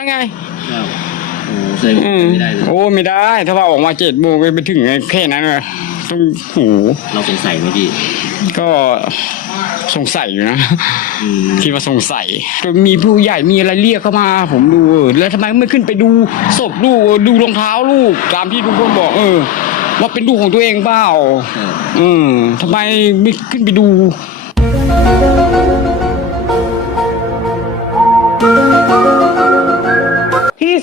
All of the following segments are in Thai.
ยังไงครับโอ้แสดงว่าอืมไม่ได้เลยโอ้ไม่ได้ ถ้าว่าออกมาเจ็ดโมงไปถึงแค่นั้นเลยต้องโหูเราสงสัยไหมพี่ก็สงสัยอยู่นะ อืมคิดว่าสงสัยมีผู้ใหญ่มีอะไรเรียกเข้ามา ผมดูเออแล้วทำไมไม่ขึ้นไปดูศพลูกดูรองเท้าลูกตามที่ทุกคนบอก เออ ว่าเป็นลูกของตัวเองเปล่าครับอืมทำไมไม่ขึ้นไปดู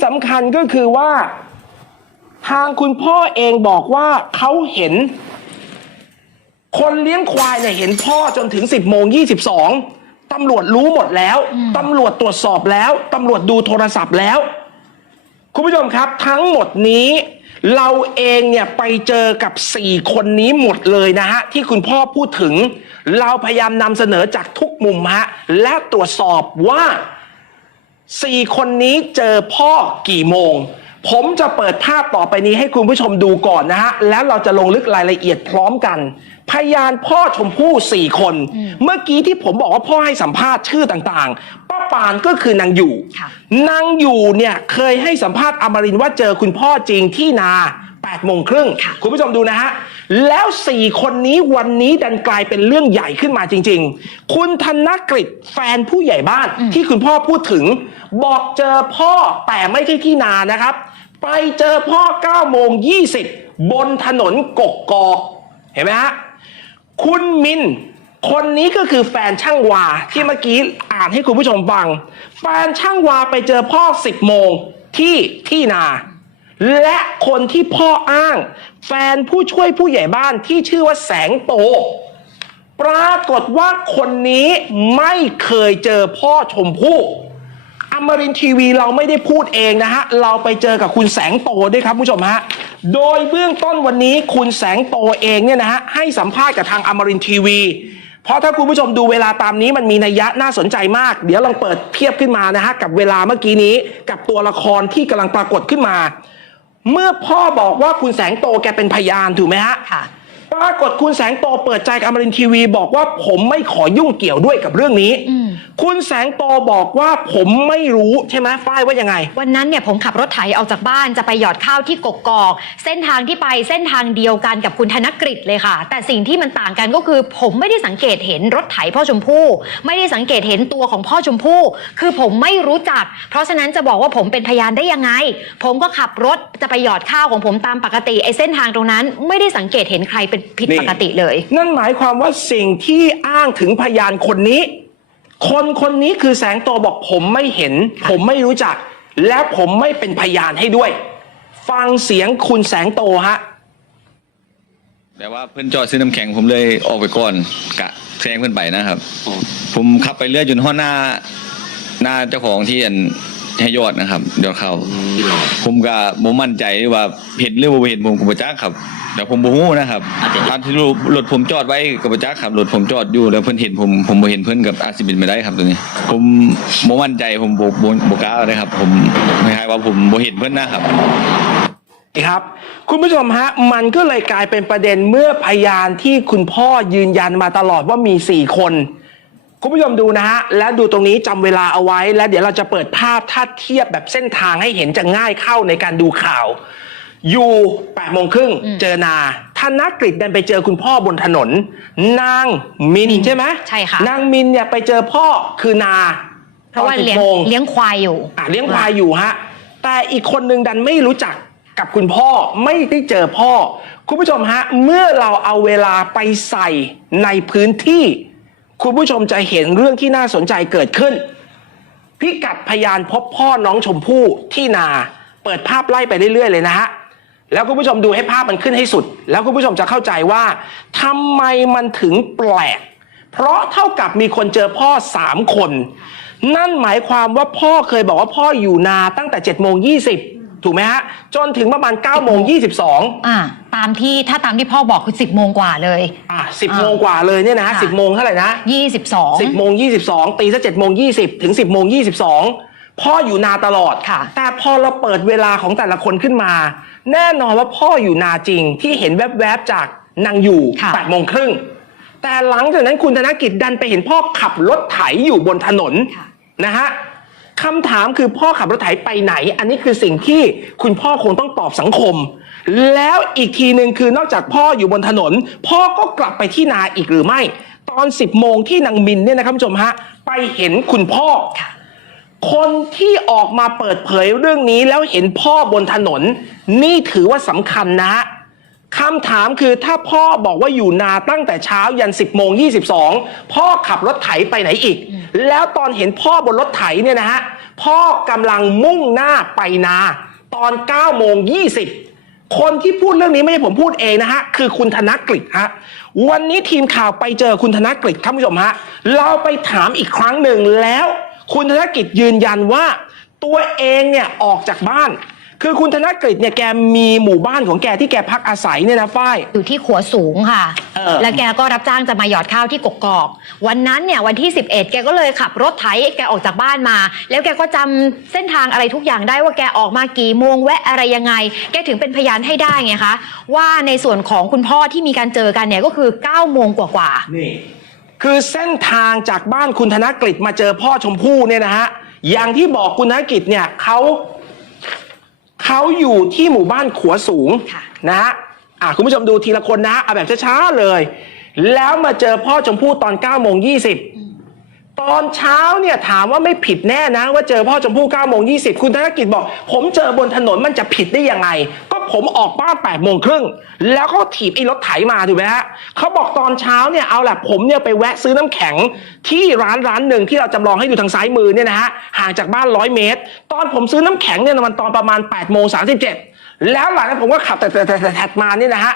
สำคัญก็คือว่า ทางคุณพ่อเองบอกว่าเขาเห็น คนเลี้ยงควายเนี่ยเห็นพ่อจนถึง 10บโมงยีตำรวจรู้หมดแล้ว ตำรวจตรวจสอบแล้ว ตำรวจดูโทรศัพท์แล้ว คุณผู้ชมครับทั้งหมดนี้เราเองเนี่ยไปเจอกับ 4 คนนี้หมดเลยนะฮะ ที่คุณพ่อพูดถึง เราพยายามนำเสนอจากทุกมุมฮะ และตรวจสอบว่า สี่คนนี้เจอพ่อกี่โมง ผมจะเปิดภาพต่อไปนี้ให้คุณผู้ชมดูก่อนนะฮะ แล้วเราจะลงลึกรายละเอียดพร้อมกัน พยานพ่อชมพู่สี่คน เมื่อกี้ที่ผมบอกว่าพ่อให้สัมภาษณ์ชื่อต่างๆ ป้าปานก็คือนางอยู่ค่ะนางอยู่เนี่ยเคยให้สัมภาษณ์อมรินทร์ว่าเจอคุณพ่อจริงที่นา8โมงครึ่งค่ะคุณผู้ชมดูนะฮะ แล้ว4คนนี้วันนี้ดันกลายเป็นเรื่องใหญ่ขึ้นมาจริง ๆ คุณธนกฤษแฟนผู้ใหญ่บ้านที่คุณพ่อพูดถึง บอกเจอพ่อแต่ไม่ใช่ที่นานะครับ ไปเจอพ่อ9โมง20 บนถนนกกกอกเห็นไหมฮะคุณมินคนนี้ก็คือแฟนช่างวาที่เมื่อกี้อ่านให้คุณผู้ชมฟัง แฟนช่างวาไปเจอพ่อ 10 โมงที่ที่นา และคนที่พ่ออ้าง แฟนผู้ช่วยผู้ใหญ่บ้านที่ชื่อว่าแสงโต ปรากฏว่าคนนี้ไม่เคยเจอพ่อชมพู่อมรินทีวีเราไม่ได้พูดเองนะฮะ เราไปเจอกับคุณแสงโตด้วยครับผู้ชมฮะ โดยเบื้องต้นวันนี้คุณแสงโตเองเนี่ยนะฮะ ให้สัมภาษณ์กับทางอมรินทีวี เพราะถ้าคุณผู้ชมดูเวลาตามนี้มันมีนัยยะน่าสนใจมาก เดี๋ยวลองเปิดเทียบขึ้นมานะฮะ กับเวลาเมื่อกี้นี้กับตัวละครที่กำลังปรากฏขึ้นมา เมื่อพ่อบอกว่าคุณแสงโตแกเป็นพยานถูกไหมฮะค่ะ ปรากฏคุณแสงโตเปิดใจกับอมรินทร์ทีวี บอกว่าผมไม่ขอยุ่งเกี่ยวด้วยกับเรื่องนี้อืมคุณแสงโตบอกว่าผมไม่รู้ใช่ไหมฝ้ายว่ายังไง วันนั้นเนี่ยผมขับรถไถออกจากบ้านจะไปหยอดข้าวที่กกอก เส้นทางที่ไปเส้นทางเดียวกันกับคุณธนกฤษเลยค่ะ แต่สิ่งที่มันต่างกันก็คือ ผมไม่ได้สังเกตเห็นรถไถพ่อชมพู่ ไม่ได้สังเกตเห็นตัวของพ่อชมพู่ คือผมไม่รู้จัก เพราะฉะนั้นจะบอกว่าผมเป็นพยานได้ยังไง ผมก็ขับรถจะไปหยอดข้าวของผมตามปกติไอ้เส้นทางตรงนั้น ไม่ได้สังเกตเห็นใครเป็นผิดนี่ปกติเลย นั่นหมายความว่าสิ่งที่อ้างถึงพยานคนนี้ คนคนนี้คือแสงโตบอกผมไม่เห็น ผมไม่รู้จัก และผมไม่เป็นพยานให้ด้วย ฟังเสียงคุณแสงโตฮะแต่ว่าเพื่อนจอดซื้อน้ำแข็งผมเลยออกไปก่อนกะแซงเพื่อนไปนะครับ ผมขับไปเรื่อยจนห้อหน้าหน้าเจ้าของที่อันให้ยอดนะครับยอดเขาผมก็บ่มั่นใจว่าเห็นหรือบ่เห็นผมกับประจักษ์ครับ แต่ผมบ่ฮู้นะครับอาจจะตามที่รู้รถผมจอดไว้กับประจักษ์ครับรถผมจอดอยู่แล้วเพิ่นเห็นผมผมบ่เห็นเพิ่นกับอาจสิเป็นไม่ได้ครับตัวนี้ ผมบ่มั่นใจผมบ่บ่บ่กล้าเลยครับ ผมไม่ให้ว่าผมบ่เห็นเพิ่นนะครับครับคุณผู้ชมฮะมันก็เลยกลายเป็นประเด็นเมื่อพยานที่คุณพ่อยืนยันมาตลอดว่ามี 4 คน คุณผู้ชมดูนะฮะและดูตรงนี้จำเวลาเอาไว้ แล้วเดี๋ยวเราจะเปิดภาพถ้าเทียบแบบเส้นทางให้เห็นจะง่ายเข้าในการดูข่าว อยู่8โมงครึ่งเจอนาธนกฤษเดินไปเจอคุณพ่อบนถนน นางมินใช่ไหมใช่ค่ะนางมินเนี่ยไปเจอพ่อคือนาเพราะว่าตอน10เลี้ยงโมงเลี้ยงควายอยู่อะเลี้ยงควายอยู่ฮะแต่อีกคนนึงดันไม่รู้จักกับคุณพ่อไม่ได้เจอพ่อ คุณผู้ชมฮะ เมื่อเราเอาเวลาไปใส่ในพื้นที่ คุณผู้ชมจะเห็นเรื่องที่น่าสนใจเกิดขึ้น พิกัดพยานพบพ่อน้องชมพู่ที่นา เปิดภาพไล่ไปเรื่อยๆเลยนะฮะ แล้วคุณผู้ชมดูให้ภาพมันขึ้นให้สุด แล้วคุณผู้ชมจะเข้าใจว่าทำไมมันถึงแปลก เพราะเท่ากับมีคนเจอพ่อสามคน นั่นหมายความว่าพ่อเคยบอกว่าพ่ออยู่นาตั้งแต่7จ็ดโมงยีถูกไหมฮะ จนถึงประมาณ9ก้าโมงยีอ่าตามที่ถ้าตามที่พ่อบอกคือ 10โมงกว่าเลย อะสิบโมงกว่าเลยเนี่ยนะฮะค่ะสิบโมงเท่าไหร่นะ22 สิบโมงยี่สิบสองตีซะเจ็ดโมงยี่สิบถึงสิบโมงยี่สิบสอง พ่ออยู่นาตลอดค่ะ แต่พอเราเปิดเวลาของแต่ละคนขึ้นมา แน่นอนว่าพ่ออยู่นาจริงที่เห็นแวบๆจากนางอยู่ค่ะแปดโมงครึ่งแต่หลังจากนั้นคุณธนกิจดันไปเห็นพ่อขับรถไถอยู่บนถนน ค่ะ นะฮะคำถามคือพ่อขับรถไถไปไหน อันนี้คือสิ่งที่คุณพ่อคงต้องตอบสังคม แล้วอีกทีหนึ่งคือนอกจากพ่ออยู่บนถนน พ่อก็กลับไปที่นาอีกหรือไม่ ตอน 10 โมงที่นางมินเนี่ยนะครับคุณผู้ชมฮะไปเห็นคุณพ่อค คนที่ออกมาเปิดเผยเรื่องนี้แล้วเห็นพ่อบนถนน นี่ถือว่าสำคัญนะฮะคำถามคือถ้าพ่อบอกว่าอยู่นาตั้งแต่เช้ายัน 10โมง22 พ่อขับรถไถไปไหนอีก แล้วตอนเห็นพ่อบนรถไถเนี่ยนะฮะพ่อกำลังมุ่งหน้าไปนา ตอน9โมง20 คนที่พูดเรื่องนี้ไม่ใช่ผมพูดเองนะฮะ คือคุณธนกฤษฮะวันนี้ทีมข่าวไปเจอคุณธนกฤษครับผู้ชมฮะเราไปถามอีกครั้งหนึ่งแล้ว คุณธนกฤษยืนยันว่า ตัวเองเนี่ยออกจากบ้าน คือคุณธนกฤษเนี่ยแกมีหมู่บ้านของแกที่แกพักอาศัยเนี่ยนะฝ้าย อยู่ที่ขัวสูงค่ะ เออ แล้วแกก็รับจ้างจะมาหยอดข้าวที่กกอก วันนั้นเนี่ยวันที่ 11 แกก็เลยขับรถไถแกออกจากบ้านมา แล้วแกก็จำเส้นทางอะไรทุกอย่างได้ว่าแกออกมากี่โมงแวะอะไรยังไง แกถึงเป็นพยานให้ได้ไงคะว่าในส่วนของคุณพ่อที่มีการเจอกันเนี่ยก็คือ9โมงกว่าๆ นี่ คือเส้นทางจากบ้านคุณธนกฤษมาเจอพ่อชมพู่เนี่ยนะฮะอย่างที่บอกคุณธนกฤษเนี่ยเขาเขาอยู่ที่หมู่บ้านขัวสูงค่ะ นะฮะอะคุณผู้ชมดูทีละคนนะเอาแบบช้าๆเลย แล้วมาเจอพ่อชมพู่ตอน9โมง20 ตอนเช้าเนี่ยถามว่าไม่ผิดแน่นะ ว่าเจอพ่อชมพู่9โมง20 คุณธนกิจบอก ผมเจอบนถนนมันจะผิดได้ยังไงก็ ผมออกบ้าน8โมงครึ่งแล้วก็ถีบไอ้รถไถมาถูกไหมฮะเขาบอกตอนเช้าเนี่ยเอาแหละผมเนี่ยไปแวะซื้อน้ำแข็งที่ร้านร้านหนึ่งที่เราจำลองให้ดูทางซ้ายมือเนี่ยนะฮะห่างจากบ้านร้อยเมตร ตอนผมซื้อน้ำแข็งเนี่ยมันตอนประมาณ8โมง37แล้วหลังนั้นผมก็ขับแต่แต่แต่แต่มาเนี่ยนะฮะ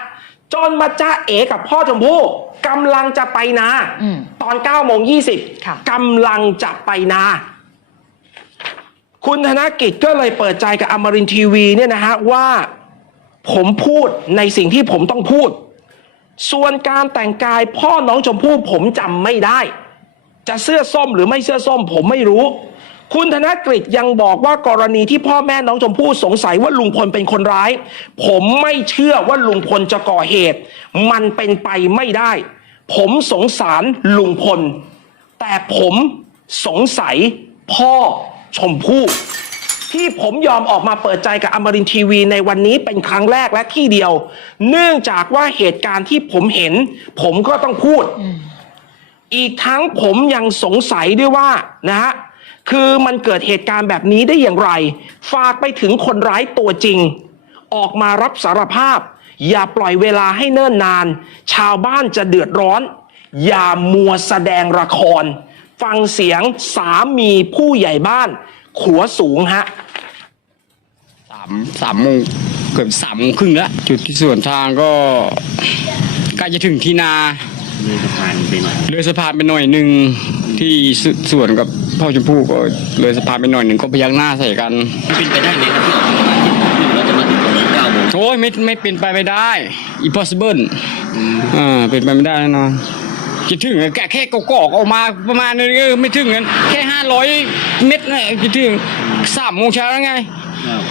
จนมาจ้าเอกับพ่อชมพู่กำลังจะไปนาอตอน9โมง20ค่ะกำลังจะไปนาคุณธนกิจก็เลยเปิดใจกับอมรินทีวีเนี่ยนะฮะว่า ผมพูดในสิ่งที่ผมต้องพูด ส่วนการแต่งกายพ่อน้องชมพู่ผมจำไม่ได้ จะเสื้อส้มหรือไม่เสื้อส้ม ผมไม่รู้ คุณธนกฤษยังบอกว่ากรณีที่พ่อแม่น้องชมพู่สงสัยว่าลุงพลเป็นคนร้าย ผมไม่เชื่อว่าลุงพลจะก่อเหตุ มันเป็นไปไม่ได้ ผมสงสารลุงพล แต่ผมสงสัยพ่อชมพู่ ที่ผมยอมออกมาเปิดใจกับอมรินทีวีในวันนี้เป็นครั้งแรกและที่เดียว เนื่องจากว่าเหตุการณ์ที่ผมเห็น ผมก็ต้องพูด อีกทั้งผมยังสงสัยด้วยว่านะฮะคือมันเกิดเหตุการณ์แบบนี้ได้อย่างไร ฝากไปถึงคนร้ายตัวจริง ออกมารับสารภาพ อย่าปล่อยเวลาให้เนิ่นนาน ชาวบ้านจะเดือดร้อน อย่ามัวแสดงละคร ฟังเสียงสามีผู้ใหญ่บ้าน ขัวสูงฮะสามสามโมงเกือบสามโมงครึ่งแล้วจุดที่ส่วนทางก็ใกล้จะถึงที่นาเลยสะพานไปหน่อยเลยสะพานไปหน่อยหนึ่งที่สส่วนกับพ่อชมพู่ก็เลยสะพานไปหน่อยหนึ่งก็พยักหน้าใส่กันเป็นไปได้ไหมครับที่ออกมาประมาณเจ็ดโมงเราจะมาถึงตรงนี้เก้าโมงโอ้ยไม่ไม่เป็นไปไม่ได้ impossible อ่าเป็นไปไม่ได้แน่นอน คิดถึงอะแค่แค่กอกๆออกมาประมาณนึงเออไม่ถึงกันแค่ห้าร้อยเมตรนะคิดถึงสามโมงเช้าแล้วไงครับ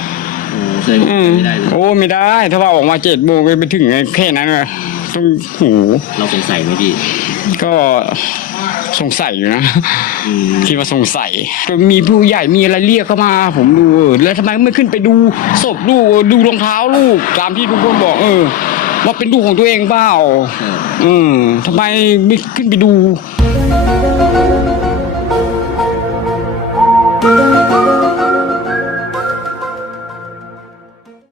โอ้แสดงว่าอืมไม่ได้เลยโอ้ไม่ได้ ถ้าว่าออกมาเจ็ดโมงไปถึงไงแค่นั้นเลยต้องหูเราสงสัยไหมพี่ก็สงสัยอยู่นะอืมคิดว่าสงสัยก็มีผู้ใหญ่มีอะไรเรียกเข้ามา ผมดูเออแล้วทำไมไม่ขึ้นไปดูศพลูกเออดูรองเท้าลูกตามที่ทุกคนบอก เออ ว่าเป็นลูกของตัวเองเปล่าอืมทำไมไม่ขึ้นไปดู